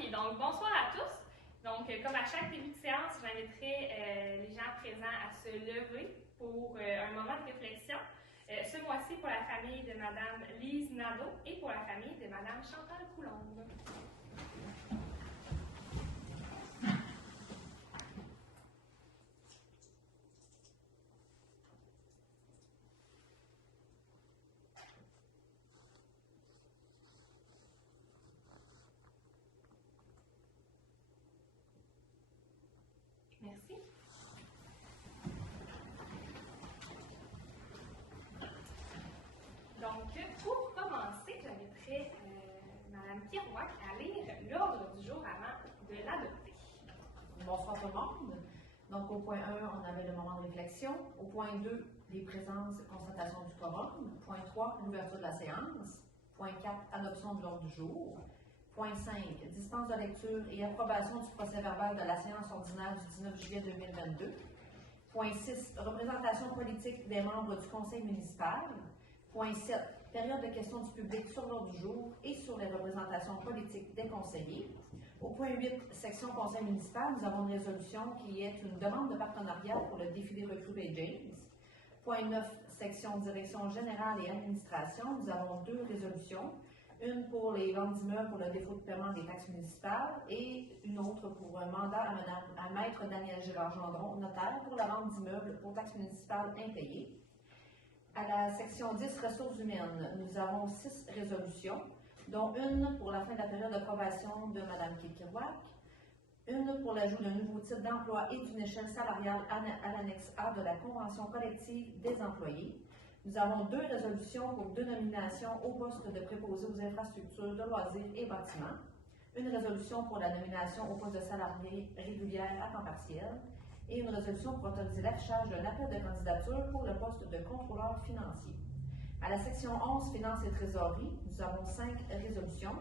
OK, donc bonsoir à tous. Donc, comme à chaque début de séance, j'inviterai les gens présents à se lever pour un moment de réflexion. Ce mois-ci pour la famille de Mme Lise Nadeau et pour la famille de Mme Chantal Coulombe. Merci. Donc, pour commencer, j'inviterai Mme Kirouac à lire l'ordre du jour avant de l'adopter. Bonsoir tout le monde. Donc, au point 1, on avait le moment de réflexion. Au point 2, les présences, constatation du quorum. Point 3, l'ouverture de la séance. Point 4, adoption de l'ordre du jour. Point 5, dispense de lecture et approbation du procès-verbal de la séance ordinaire du 19 juillet 2022. Point 6, représentation politique des membres du conseil municipal. Point 7, période de questions du public sur l'ordre du jour et sur les représentations politiques des conseillers. Au point 8, section conseil municipal, nous avons une résolution qui est une demande de partenariat pour le défilé recrue Ray James. Point 9, section direction générale et administration, nous avons deux résolutions. Une pour les ventes d'immeubles pour le défaut de paiement des taxes municipales et une autre pour un mandat à Maître Daniel Girard-Gendron, notaire, pour la vente d'immeubles pour taxes municipales impayées. À la section 10, ressources humaines, nous avons 6 résolutions, dont une pour la fin de la période d'approbation de Mme Kirouac, une pour l'ajout d'un nouveau type d'emploi et d'une échelle salariale à l'annexe A de la Convention collective des employés. Nous avons 2 résolutions pour 2 nominations au poste de préposé aux infrastructures de loisirs et bâtiments, une résolution pour la nomination au poste de salarié régulière à temps partiel et une résolution pour autoriser l'affichage d'un appel de candidature pour le poste de contrôleur financier. À la section 11, finances et trésorerie, nous avons 5 résolutions,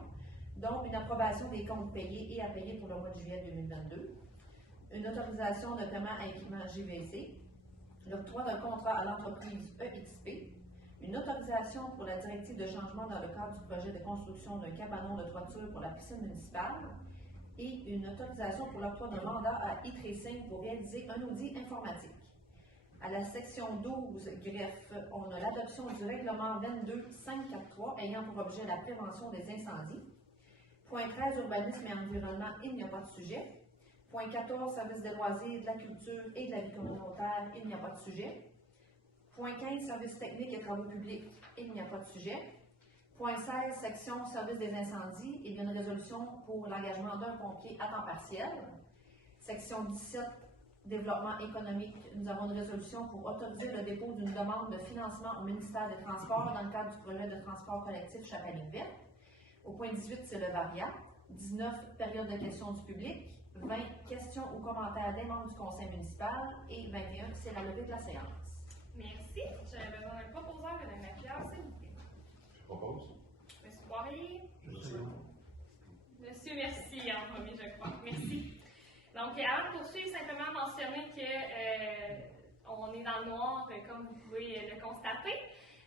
dont une approbation des comptes payés et à payer pour le mois de juillet 2022, une autorisation de paiement à équipement GVC, l'octroi d'un contrat à l'entreprise EXP, une autorisation pour la directive de changement dans le cadre du projet de construction d'un cabanon de toiture pour la piscine municipale et une autorisation pour l'octroi d'un mandat à e-tracing pour réaliser un audit informatique. À la section 12, greffe, on a l'adoption du règlement 22.543 ayant pour objet la prévention des incendies. Point 13, urbanisme et environnement, il n'y a pas de sujet. Point 14, services des loisirs, de la culture et de la vie communautaire, il n'y a pas de sujet. Point 15, services techniques et travaux publics, il n'y a pas de sujet. Point 16, section services des incendies, il y a une résolution pour l'engagement d'un pompier à temps partiel. Section 17, développement économique, nous avons une résolution pour autoriser le dépôt d'une demande de financement au ministère des Transports dans le cadre du projet de transport collectif Chapelle-Verte. Au point 18, c'est le variat. 19, période de questions du public. 20, questions ou commentaires des membres du conseil municipal. Et 21, c'est la levée de la séance. Merci. J'avais besoin d'un proposeur et d'un appuyeur, s'il vous plaît. Je propose. Monsieur Poirier. Merci. Monsieur Mercier en premier, je crois. Merci. Donc, avant de poursuivre, simplement mentionner qu'on est dans le noir, comme vous pouvez le constater.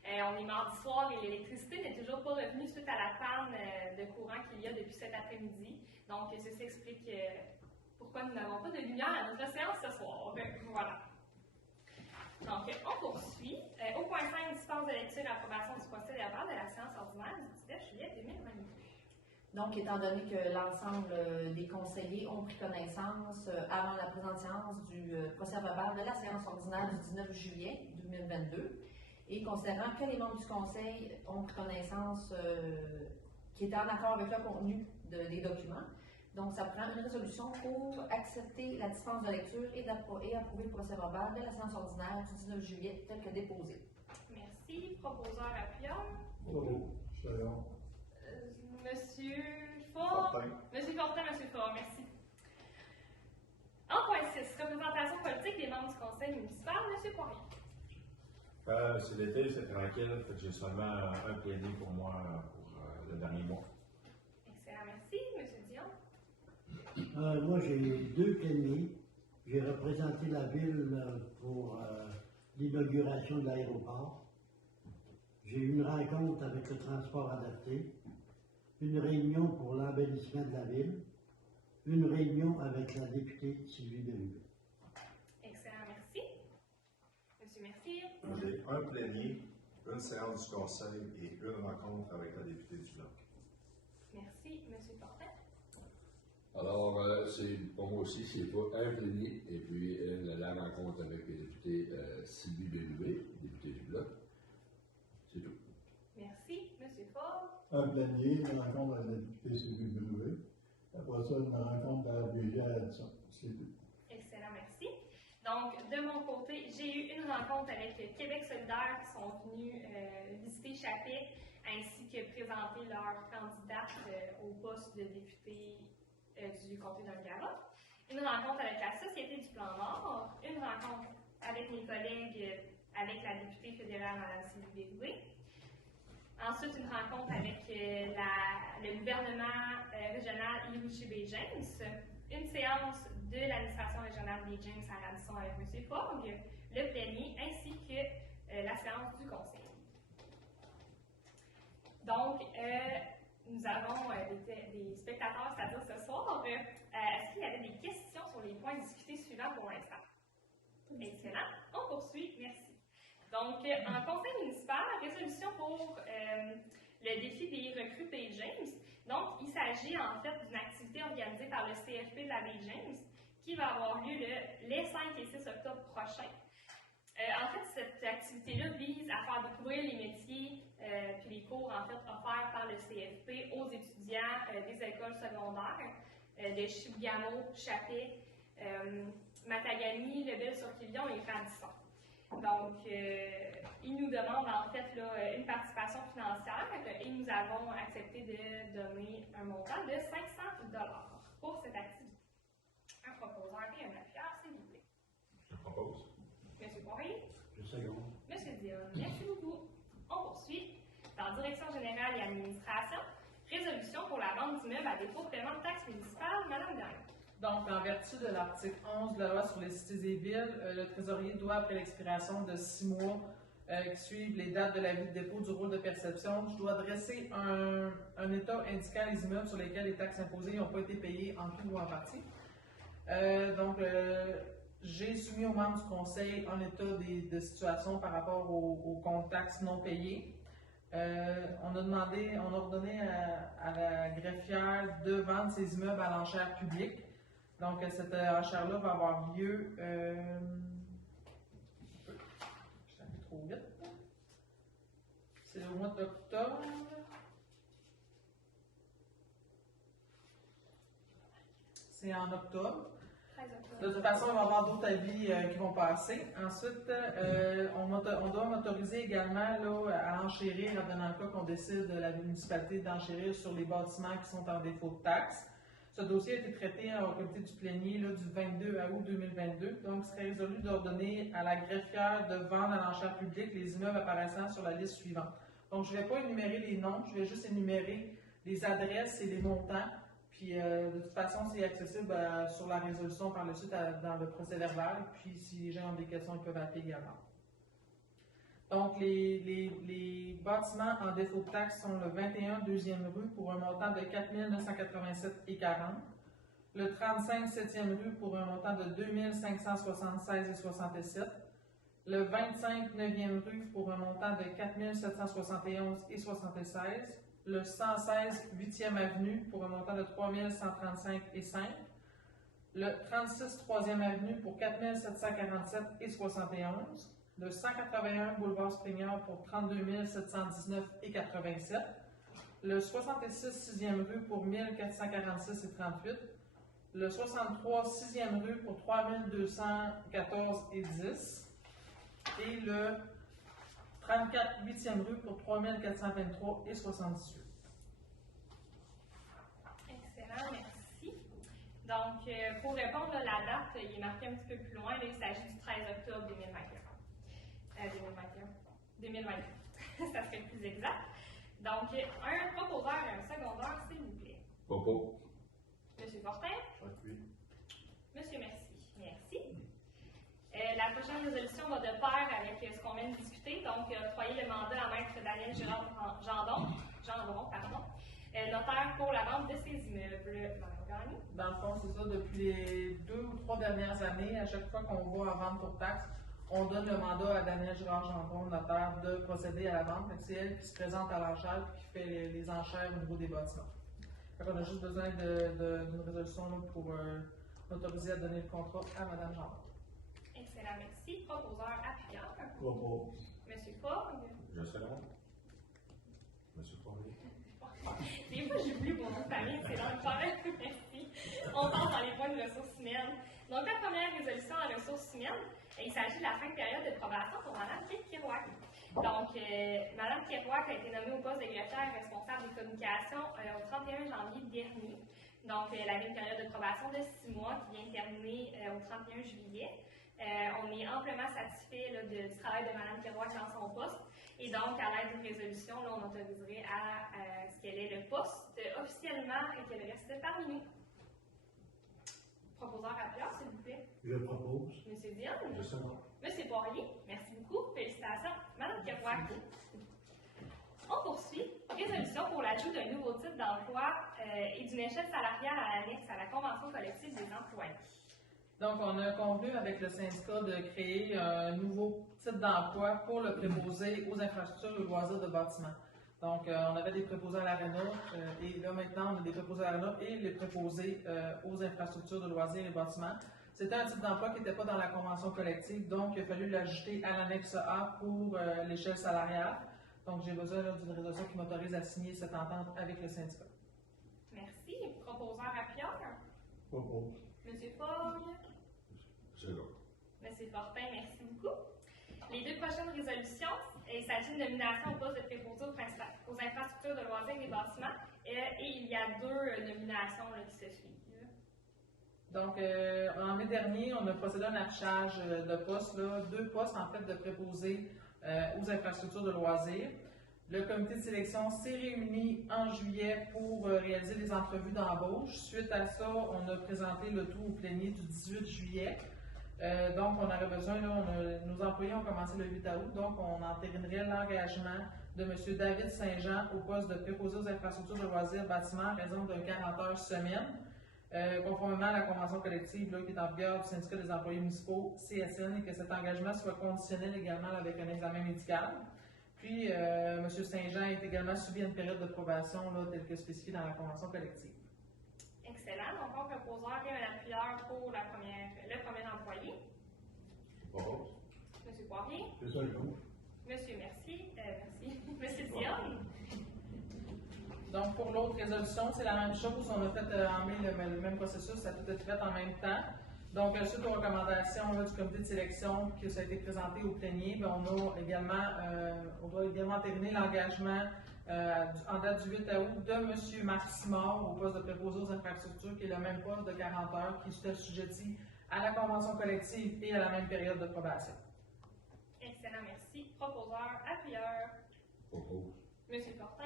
On est mardi soir et l'électricité n'est toujours pas revenue suite à la panne de courant qu'il y a depuis cet après-midi. Donc, ceci explique pourquoi nous n'avons pas de lumière à notre séance ce soir. Voilà. Donc, on poursuit. Au point 5, dispense de lecture et approbation du procès-verbal de la séance ordinaire du 19 juillet 2022. Donc, étant donné que l'ensemble des conseillers ont pris connaissance avant la présente séance du procès-verbal de la séance ordinaire du 19 juillet 2022, et considérant que les membres du conseil ont pris connaissance qui était en accord avec le contenu des documents, donc ça prend une résolution pour accepter la dispense de lecture et approuver le procès-verbal de la séance ordinaire du 19 juillet tel que déposé. Merci. Proposeur appuyeur. Oh, je suis là. Monsieur Fort. Monsieur Fortin, Monsieur Fort, merci. En point 6, représentation politique des membres du conseil municipal, Monsieur Poirier. C'est l'été, c'est tranquille. J'ai seulement un plénier pour moi pour le dernier mois. Excellent, merci. Monsieur Dion. Moi, j'ai 2 pléniers. J'ai représenté la ville pour l'inauguration de l'aéroport. J'ai eu une rencontre avec le transport adapté, une réunion pour l'embellissement de la ville, une réunion avec la députée Sylvie Bérubé. Excellent, merci. Monsieur Mercier. J'ai un plénier, une séance du conseil et une rencontre avec la députée du Bloc. Merci. Monsieur Fortin. Alors, pour moi aussi, c'est pas un plénier, et puis la rencontre avec le député Sylvie Bérubé, député du Bloc. C'est tout. Merci. Monsieur Ford. Un plénier, une rencontre avec la députée Sylvie Bérubé. Après ça, une rencontre à la DG à Addison. C'est tout. Excellent, merci. Donc, de mon côté, j'ai eu une rencontre avec Québec solidaire qui sont venus visiter Chappé ainsi que présenter leur candidate au poste de député du comté d'Angara. Une rencontre avec la Société du Plan Nord. Une rencontre avec mes collègues, avec la députée fédérale Mme Sylvie Bérubé. Ensuite, une rencontre avec le gouvernement régional Irouchi Bay James. Une séance de l'administration régionale des James à Radisson avec M. Fogg, le plénier, ainsi que la séance du conseil. Donc, nous avons des spectateurs, c'est-à-dire ce soir. Est-ce qu'il y avait des questions sur les points discutés suivants pour l'instant? Excellent. On poursuit. Merci. Donc, en conseil municipal, résolution pour le défi des recrues Bay James. Donc, il s'agit en fait d'une activité organisée par le CFP de la Bay James qui va avoir lieu les 5 et 6 octobre prochains. En fait, cette activité-là vise à faire découvrir les métiers puis les cours en fait offerts par le CFP aux étudiants des écoles secondaires de Chibougamau, Chappé, Matagami, Lebel-sur-Quillion et Radisson. Donc, ils nous demandent en fait là, une participation financière et nous avons accepté de donner un montant de 500 $ pour cette activité. Un proposeur et un appuyeur, s'il vous plaît. Je propose. Monsieur Poirier. Je seconde. Monsieur Dion, merci beaucoup. On poursuit. Dans Direction générale et administration, résolution pour la vente d'immeubles à défaut de paiement de taxes municipales, Madame Gagnon. Donc, en vertu de l'article 11 de la loi sur les cités et villes, le trésorier doit, après l'expiration de 6 mois qui suivent les dates de l'avis de dépôt du rôle de perception, je dois dresser un état indiquant les immeubles sur lesquels les taxes imposées n'ont pas été payées en tout ou en partie. J'ai soumis aux membres du conseil un état de situation par rapport aux comptes taxes non payés. On a ordonné à la greffière de vendre ces immeubles à l'enchère publique. Donc, cette enchère-là va avoir lieu. Je suis allé trop vite. C'est au mois d'octobre. C'est en octobre. De toute façon, il va y avoir d'autres avis qui vont passer. Ensuite, on doit m'autoriser également là, à enchérir, dans le cas qu'on décide de la municipalité d'enchérir sur les bâtiments qui sont en défaut de taxes. Ce dossier a été traité au comité du plénier là, du 22 août 2022. Donc, il serait résolu d'ordonner à la greffière de vendre à l'enchère publique les immeubles apparaissant sur la liste suivante. Donc, je ne vais pas énumérer les noms, je vais juste énumérer les adresses et les montants. Puis, de toute façon, c'est accessible sur la résolution par le suite dans le procès-verbal. Puis, si les gens ont des questions, ils peuvent appeler également. Donc, les bâtiments en défaut de taxe sont le 21 2e rue pour un montant de 4 987,40 $. Le 35 7e rue pour un montant de 2 576,67 $. Le 25 9e rue pour un montant de 4 771,76 $. Le 116 8e avenue pour un montant de 3 135,5 $. Le 36 3e avenue pour 4 747,71 $. Le 181 boulevard Springer pour 32 719,87 $. Le 66 6e rue pour 1446,38 $. Le 63 6e rue pour 3214,10 $. Et le 34 8e rue pour 3423,78 $. Excellent, merci. Donc, pour répondre à la date, il est marqué un petit peu plus loin, là, il s'agit du 13 octobre 2021. 2020. Ça serait plus exact. Donc, un proposeur et un secondaire, s'il vous plaît. Popo. Monsieur Fortin. Oui. Monsieur Merci. Merci. La prochaine résolution va de pair avec ce qu'on vient de discuter. Donc, octroyer le mandat à maître Daniel Gendron, notaire pour la vente de ces immeubles. gagné? Dans le fond, c'est ça, depuis les 2 ou 3 dernières années, à chaque fois qu'on va à vente pour taxe, on donne le mandat à Danielle Girard-Gendron, notaire, de procéder à la vente. C'est elle qui se présente à l'enchère et qui fait les enchères au niveau des bâtiments. On a juste besoin d'une résolution là, pour m'autoriser à donner le contrat à Mme Gendron. Excellent, merci. Proposeur appuyeur. Propose. Monsieur Fogg. Je sais non. Monsieur Poirier. Des fois, j'oublie mon nom de famille, c'est dans le problème. Merci. On passe dans les points de ressources humaines. Donc, la première résolution en ressources humaines, il s'agit de la fin de période de probation pour Mme Kirouac. Donc, Mme Kirouac a été nommée au poste de greffière responsable des communications au 31 janvier dernier. Donc, elle avait une période de probation de 6 mois qui vient de terminer au 31 juillet. On est amplement satisfait là, du travail de Mme Kirouac dans son poste. Et donc, à l'aide d'une résolution, là, on autoriserait à ce qu'elle ait le poste officiellement et qu'elle reste parmi nous. Proposeur appuyeur, s'il vous plaît. Je propose. Monsieur Dion. Je sais non. Monsieur Poirier, merci beaucoup. Félicitations. Madame Kirouac. On poursuit. Résolution pour l'ajout d'un nouveau type d'emploi et d'une échelle salariale à l'annexe à la Convention collective des employés. Donc, on a convenu avec le syndicat de créer un nouveau type d'emploi pour le préposé aux infrastructures et aux loisirs de bâtiments. Donc, on avait des préposés à l'aréna et là, maintenant, on a des préposés à l'aréna et les préposés aux infrastructures de loisirs et bâtiments. C'était un type d'emploi qui n'était pas dans la convention collective, donc il a fallu l'ajouter à l'annexe A pour l'échelle salariale. Donc, j'ai besoin d'une résolution qui m'autorise à signer cette entente avec le syndicat. Merci. Proposeur appuyeur. Propose. Monsieur Fogg. C'est là. Monsieur Fortin, merci beaucoup. Les 2 prochaines résolutions, il s'agit de nomination au poste de préposé aux infrastructures de loisirs et bâtiments. Et il y a 2 nominations là, qui se suivent. Donc, en mai dernier, on a procédé à un affichage de postes, là, 2 postes en fait de préposés aux infrastructures de loisirs. Le comité de sélection s'est réuni en juillet pour réaliser les entrevues d'embauche. Suite à ça, on a présenté le tout au plénier du 18 juillet. Donc, on aurait besoin, là, nos employés ont commencé le 8 août, donc on entérinerait l'engagement de M. David Saint-Jean au poste de préposé aux infrastructures de loisirs bâtiments à raison d'un 40 heures semaine, conformément à la convention collective là, qui est en vigueur du syndicat des employés municipaux CSN et que cet engagement soit conditionnel également là, avec un examen médical. Puis, M. Saint-Jean est également subi à une période de probation là, telle que spécifiée dans la convention collective. Excellent. Donc, un proposeur et un appuyeur pour le premier employé. Propose. Monsieur Poirier. C'est ça le coup. Monsieur, merci. Monsieur Dion. Donc, pour l'autre résolution, c'est la même chose. On a fait en mai le même processus, ça a tout été fait en même temps. Donc, suite aux recommandations là, du comité de sélection qui a été présenté au plénier, bien, on doit également terminer l'engagement en date du 8 août de M. Marc Simard au poste de préposé aux infrastructures, qui est le même poste de 40 heures, qui est assujetti à la convention collective et à la même période de probation. Excellent, merci. Proposeur, appuyeur. Propose. Monsieur Fortin.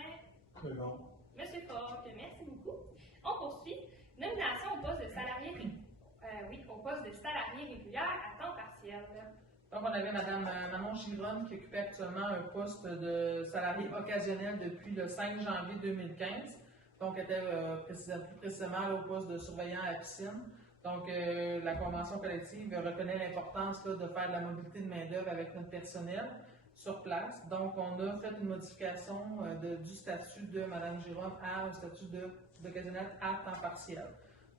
C'est bon. Monsieur Fogg, merci beaucoup. On poursuit. Nomination au poste de salarié régulier à temps partiel. Donc, on avait Mme Manon Gironne qui occupait actuellement un poste de salarié occasionnel depuis le 5 janvier 2015. Donc, elle était plus précisément là, au poste de surveillant à la piscine. Donc, la convention collective reconnaît l'importance de faire de la mobilité de main-d'œuvre avec notre personnel sur place. Donc, on a fait une modification du statut de Mme Gironne à un statut d'occasionnel à temps partiel.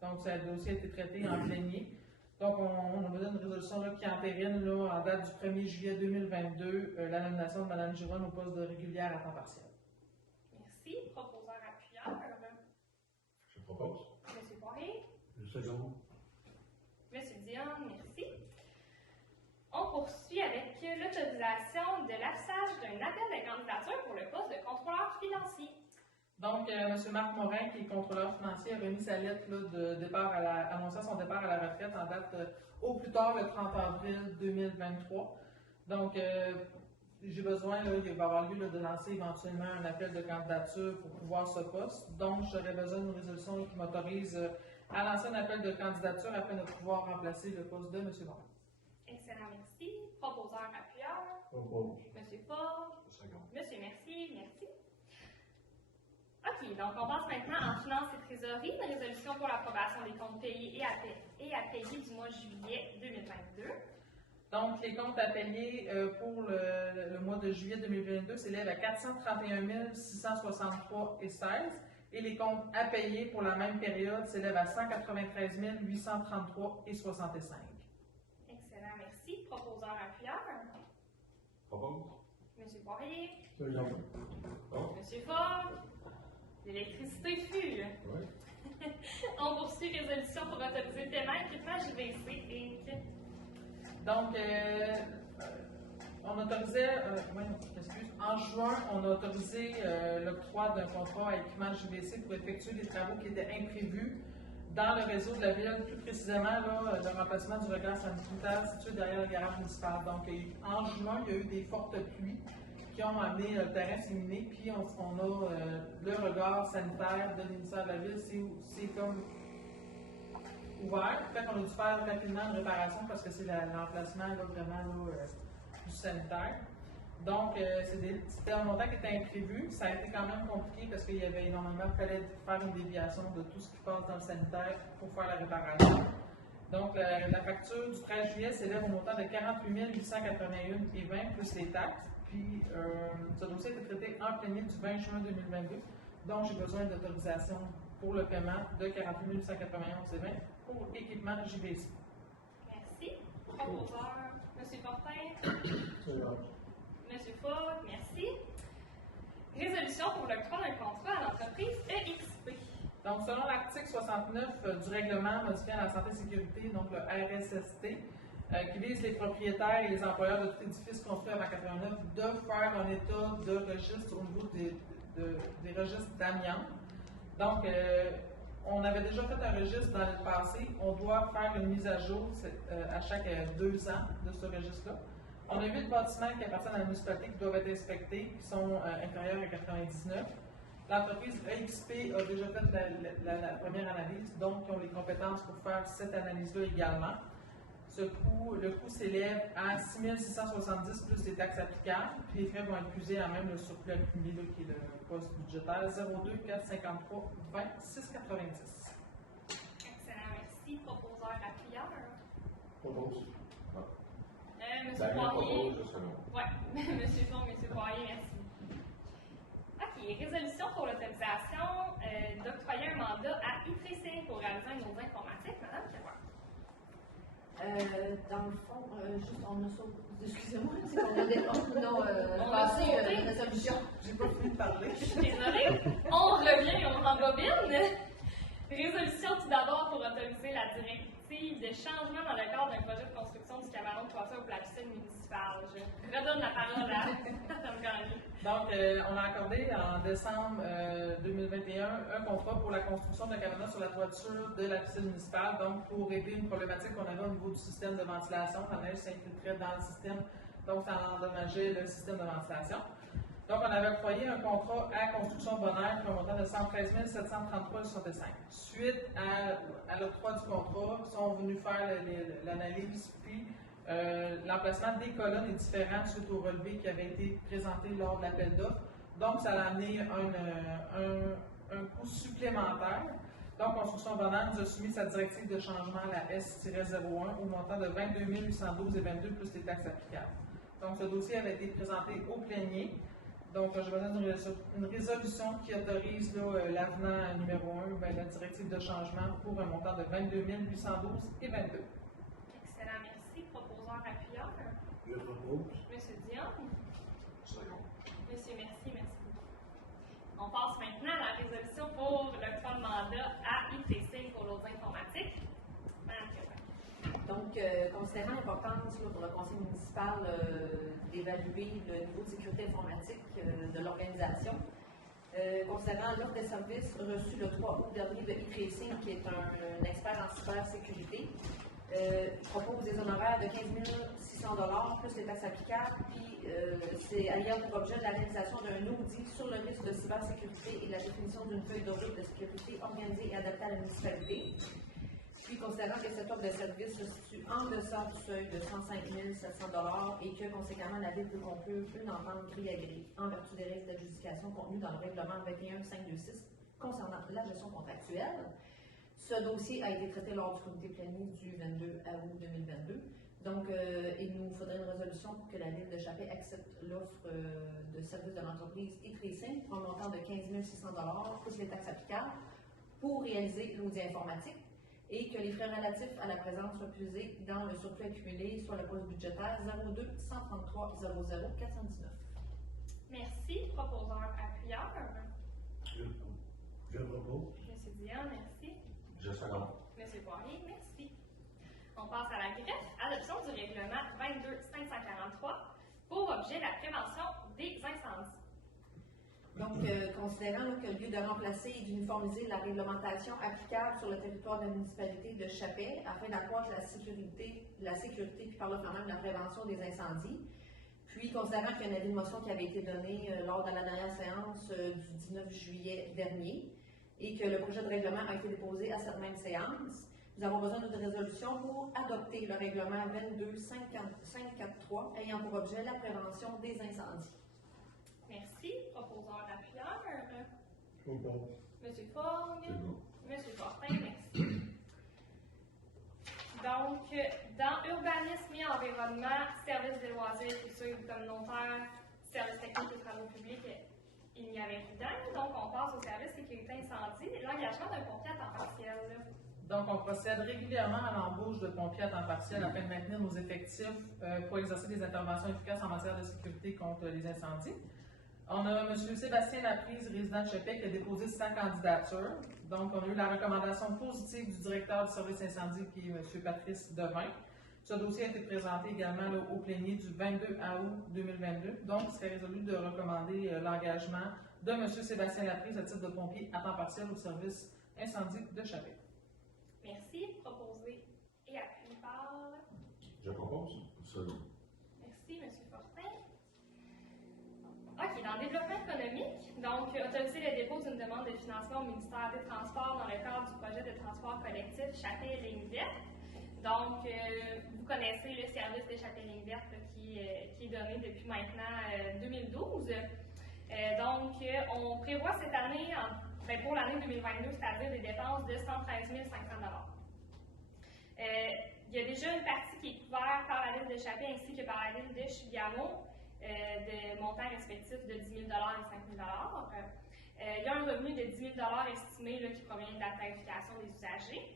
Donc, ça a aussi été traité en plénier. Donc, on a besoin d'une résolution là, qui entérine là, en date du 1er juillet 2022 la nomination de Mme Gironne au poste de régulière à temps partiel. Merci. Proposeur appuyeur. Je propose. Monsieur Poirier. Je second. Monsieur Dion, merci. On poursuit avec l'autorisation de l'affichage d'un appel de candidature pour le poste de contrôleur financier. Donc, M. Marc Morin, qui est contrôleur financier, a remis sa lettre là, de départ annonçant son départ à la retraite en date au plus tard le 30 avril 2023. Donc, j'ai besoin, là, il va avoir lieu là, de lancer éventuellement un appel de candidature pour pouvoir ce poste. Donc, j'aurais besoin d'une résolution là, qui m'autorise à lancer un appel de candidature afin de pouvoir remplacer le poste de M. Morin. Excellent, merci. Proposeur appuyeur. Propose. Monsieur Fogg. Second. Monsieur, merci. OK. OK, donc on passe maintenant en finances et trésorerie, une résolution pour l'approbation des comptes payés et à payer du mois de juillet 2022. Donc, les comptes à payer pour le mois de juillet 2022 s'élèvent à 431 663,16 et les comptes à payer pour la même période s'élèvent à 193 833,65. Excellent, merci. Proposeur appuyeur. Propose. Monsieur Poirier. Bon. Monsieur Ford. L'électricité fut. Oui. On poursuit résolution pour autoriser le paiement équipement JVC Inc. Donc, on autorisait, en juin, on a autorisé l'octroi d'un contrat à équipement JVC pour effectuer des travaux qui étaient imprévus dans le réseau de la ville, plus précisément là, le remplacement du regard sanitaire situé derrière le garage municipal. Donc, en juin, il y a eu des fortes pluies qui ont amené le terrain s'est miné, puis on a le regard sanitaire de l'unitaire de la ville, c'est comme ouvert. Fait qu'on a dû faire rapidement une réparation parce que c'est l'emplacement vraiment du sanitaire. Donc, c'était un montant qui était imprévu. Ça a été quand même compliqué parce qu'il y avait énormément, il fallait faire une déviation de tout ce qui passe dans le sanitaire pour faire la réparation. Donc, la facture du 13 juillet s'élève au montant de 48 881,20 plus les taxes. Puis, ce dossier a été traité en plénier du 20 juin 2022. Donc, j'ai besoin d'autorisation pour le paiement de 48 891,20 pour équipement JVC. Merci. Proposeur, M. Fortin. M. Fogg, merci. Résolution pour l'octroi d'un contrat à l'entreprise EXP. Donc, selon l'article 69 du règlement modifiant la santé et sécurité, donc le RSST, qui vise les propriétaires et les employeurs de tout édifice construit avant 89 de faire un état de registre au niveau des registres d'amiante. Donc, on avait déjà fait un registre dans le passé. On doit faire une mise à jour à chaque 2 ans de ce registre-là. On a 8 bâtiments qui appartiennent à la municipalité qui doivent être inspectés, qui sont inférieurs à 99. L'entreprise EXP a déjà fait la première analyse, donc ils ont les compétences pour faire cette analyse-là également. Le coût s'élève à 6 670 plus les taxes applicables, puis les frais vont être puisés à même le surplus accumulé là, qui est le poste budgétaire 02 453 20 690. Excellent, merci. Proposeur appuyeur. Propose. M. Damien Poirier. propose, juste un mot. Oui, M. Fond, M. Poirier, merci. OK, résolution pour l'autorisation d'octroyer un mandat à e-tracing pour réaliser un audit informatique. Madame Keller. Dans le fond, juste on a sauté. Excusez-moi, c'est qu'on a passé une résolution. J'ai pas fini de parler. Je suis désolée. On revient, on rembobine. Résolution tout d'abord pour autoriser la directive de changement dans le cadre d'un projet de construction du cabanon de toiture pour la piscine municipale. Je redonne la parole à Mme Gagné. Donc, on a accordé en décembre 2021 un contrat pour la construction d'un cabanon sur la toiture de la piscine municipale, donc pour régler une problématique qu'on avait au niveau du système de ventilation. La neige s'infiltrait dans le système, donc ça endommageait le système de ventilation. Donc, on avait octroyé un contrat à Construction Bonaire pour un montant de 113 733,65. Suite à l'octroi du contrat, ils sont venus faire l'analyse, puis l'emplacement des colonnes est différent suite au relevé qui avait été présenté lors de l'appel d'offres. Donc, ça a amené un coût supplémentaire. Donc, Construction Bonaire nous a soumis sa directive de changement, la S-01, au montant de 22 812,22 plus les taxes applicables. Donc, ce dossier avait été présenté au plénier. Donc, j'ai besoin d'une résolution qui autorise l'avenant numéro 1, la directive de changement, pour un montant de 22 812,22. Excellent, merci. Proposeur appuyeur. Je propose. M. Dion. Second. Monsieur, merci beaucoup. On passe maintenant à la résolution pour l'octroi de mandat à ITC pour l'audit informatique. Madame Keller. Donc, considérant l'importance pour le conseil municipal d'évaluer le niveau de sécurité informatique de l'organisation, considérant l'offre de services reçue le 3 août dernier de e-tracing, qui est un expert en cybersécurité, propose des honoraires de 15 600 $ plus les taxes applicables, puis c'est ayant pour objet la réalisation d'un audit sur le risque de cybersécurité et la définition d'une feuille de route de sécurité organisée et adaptée à la municipalité. Puis, considérant que cette offre de service se situe en deçà du seuil de 105 700 $ et que, conséquemment, la Ville peut conclure une entente gré à gré en vertu des règles d'adjudication contenues dans le règlement 21.526 concernant la gestion contractuelle. Ce dossier a été traité lors du comité plénier du 22 août 2022. Donc, il nous faudrait une résolution pour que la Ville de Chappé accepte l'offre de service de l'entreprise E-Tracing pour un montant de 15 600 $ plus les taxes applicables pour réaliser l'audit informatique et que les frais relatifs à la présence soient puisés dans le surplus accumulé, soit le poste budgétaire 02 133 00 419. Merci. Proposeur appuyeur. Je propose. Monsieur Dion, merci. Je seconde. Monsieur Poirier, merci. On passe à la greffe. Adoption du règlement 22-543 pour objet la prévention des incendies. Donc, considérant que le lieu de remplacer et d'uniformiser la réglementation applicable sur le territoire de la municipalité de Chappé afin d'accroître la sécurité puis par là quand même la prévention des incendies. Puis, considérant qu'il y a un avis de motion qui avait été donné lors de la dernière séance du 19 juillet dernier et que le projet de règlement a été déposé à cette même séance, nous avons besoin d'une résolution pour adopter le règlement 22-543 ayant pour objet la prévention des incendies. Merci. Proposeur appuyeur. Je propose. Monsieur Fogg. C'est bon. Monsieur Fortin, merci. Donc, dans urbanisme et environnement, services des loisirs, culture communautaire, services techniques et travaux publics, il n'y avait rien. Donc, on passe au service sécurité incendie. L'engagement d'un pompier à temps partiel. Donc, on procède régulièrement à l'embauche de pompiers à temps partiel afin de maintenir nos effectifs pour exercer des interventions efficaces en matière de sécurité contre les incendies. On a M. Sébastien Laprise, résident de Chappé, qui a déposé sa candidature. Donc, on a eu la recommandation positive du directeur du service incendie, qui est M. Patrice Devin. Ce dossier a été présenté également là, au plénier du 22 août 2022. Donc, il serait résolu de recommander l'engagement de M. Sébastien Laprise à titre de pompier à temps partiel au service incendie de Chappé. Merci. Proposé et appuyé par. Je propose. Second. Merci, M. Fortin. OK, dans le développement économique, donc, autoriser le dépôt d'une demande de financement au ministère des Transports dans le cadre du projet de transport collectif Chappé-Ligne verte. Donc, vous connaissez le service des Chappé-Ligne verte qui est donné depuis maintenant 2012. Donc, on prévoit cette année, pour l'année 2022, c'est-à-dire des dépenses de 113 500 $. Il y a déjà une partie qui est couverte par la Ville de Chappé ainsi que par la Ville de Chibougamau, de montants respectifs de 10 000 $ et 5 000 $. Il y a un revenu de 10 000 $ estimé là, qui provient de la tarification des usagers.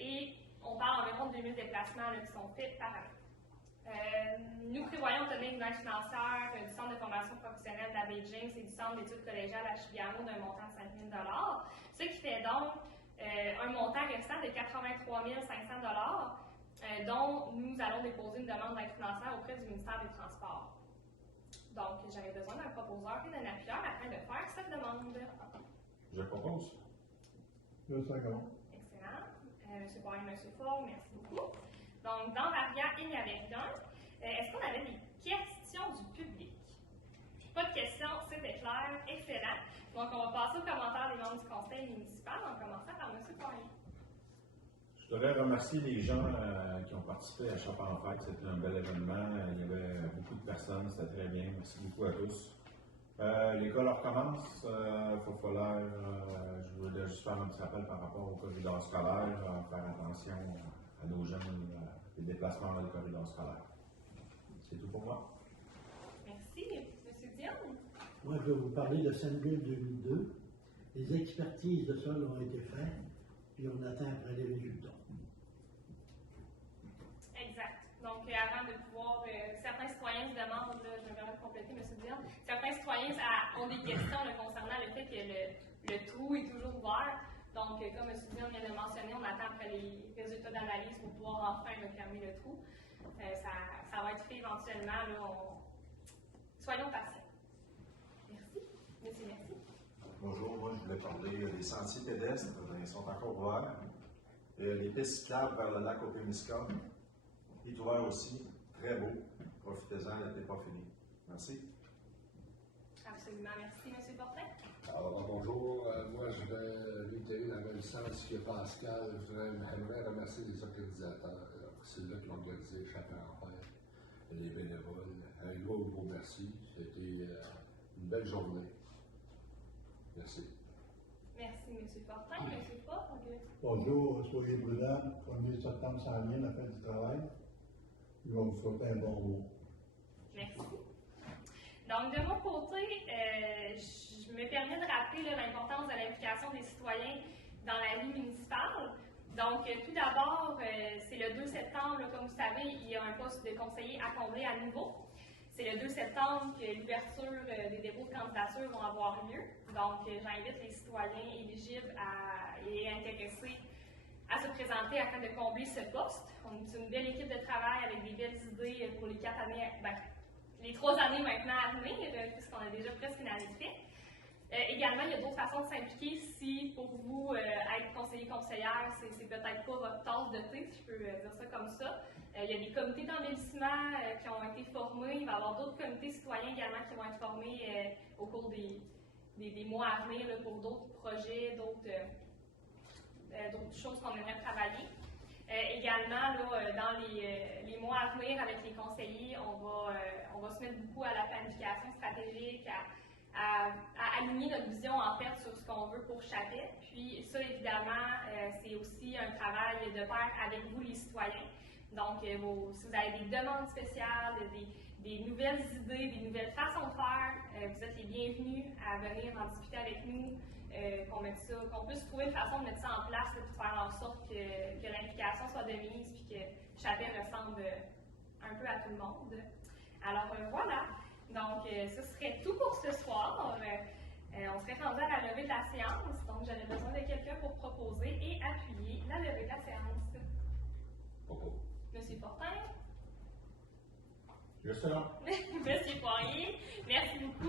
Et on parle environ de 2 000 déplacements là, qui sont faits par année. Nous prévoyons donner une aide financière du Centre de formation professionnelle d'Abbé James et du Centre d'études collégiales à Chibougamau d'un montant de 5 000 $, ce qui fait donc un montant restant de 83 500 $, dont nous allons déposer une demande d'aide financière auprès du ministère des Transports. Donc, j'avais besoin d'un proposeur et d'un appuyeur afin de faire cette demande. Je propose. Je seconde. Excellent. M. Poirier, M. Ford, merci beaucoup. Donc, dans Varia, il n'y avait rien. Est-ce qu'on avait des questions du public? Pas de questions, c'était clair. Excellent. Donc, on va passer aux commentaires des membres du conseil municipal en commençant par M. Poirier. Je voudrais remercier les gens qui ont participé à Chappé en Fête. C'était un bel événement. Il y avait beaucoup de personnes. C'était très bien. Merci beaucoup à tous. L'école recommence. Il va falloir, je voulais juste faire un petit rappel par rapport au corridor scolaire, faire attention à nos jeunes, les déplacements dans le corridor scolaire. C'est tout pour moi. Merci. M. Dion. Moi, je vais vous parler de Sainte-Ville 2002. Les expertises de sol ont été faites, puis on attend après les résultats. Exact. Donc, avant de pouvoir, certains citoyens se demandent, là, je me permets de compléter, M. Dion, certains citoyens ont des questions là, concernant le fait que le trou est toujours ouvert. Donc, comme M. Dion vient de le mentionner, on attend après les résultats d'analyse pour pouvoir enfin refermer le trou. Ça va être fait éventuellement. Là, soyons patients. Merci. Monsieur, merci. Bonjour, moi je voulais parler des sentiers pédestres, ils sont encore ouverts. Les pistes cyclables vers le lac au Pémiscot, il est ouvert aussi, très beau. Profitez-en, l'été n'est pas fini. Merci. Absolument, merci. M. Fortin. Alors, bonjour. Moi, je vais réitérer dans le même sens que Pascal. J'aimerais remercier les organisateurs. Ceux-là qui ont organisé Échappée en fer, les bénévoles. Un gros merci. C'était une belle journée. Merci. Merci, M. Fortin. M. Fort. Bonjour, soyez prudents. 1er septembre s'en vient, la fête du travail. Je vais vous souhaiter un bon mot. Merci. Donc, de mon côté, je me permets de rappeler l'importance de l'implication des citoyens dans la vie municipale. Donc, tout d'abord, c'est le 2 septembre, comme vous savez, il y a un poste de conseiller à combler à nouveau. C'est le 2 septembre que l'ouverture des dépôts de candidature vont avoir lieu. Donc, j'invite les citoyens éligibles et intéressés à se présenter afin de combler ce poste. On est une belle équipe de travail avec des belles idées pour les 4 années, les 3 années maintenant à venir, puisqu'on a déjà presque une année de fait. Également, il y a d'autres façons de s'impliquer. Si pour vous, être conseiller-conseillère, c'est peut-être pas votre tasse de thé, si je peux dire ça comme ça. Il y a des comités d'embellissement qui ont été formés. Il va y avoir d'autres comités citoyens également qui vont être formés au cours des mois à venir là, pour d'autres projets, d'autres choses qu'on aimerait travailler. Également, là, dans les mois à venir avec les conseillers, on va se mettre beaucoup à la planification stratégique, à aligner notre vision en fait sur ce qu'on veut pour Chapet. Puis ça, évidemment, c'est aussi un travail de pair avec vous, les citoyens. Donc, si vous avez des demandes spéciales, des nouvelles idées, des nouvelles façons de faire, vous êtes les bienvenus à venir en discuter avec nous, qu'on puisse trouver une façon de mettre ça en place là, pour faire en sorte que l'implication soit de mise puis que Chapet ressemble un peu à tout le monde. Alors voilà. Donc, ce serait tout pour ce soir. On serait rendu à la levée de la séance, donc j'aurais besoin de quelqu'un pour proposer et appuyer la levée de la séance. Monsieur Fortin. Je suis là. Monsieur Poirier, merci beaucoup.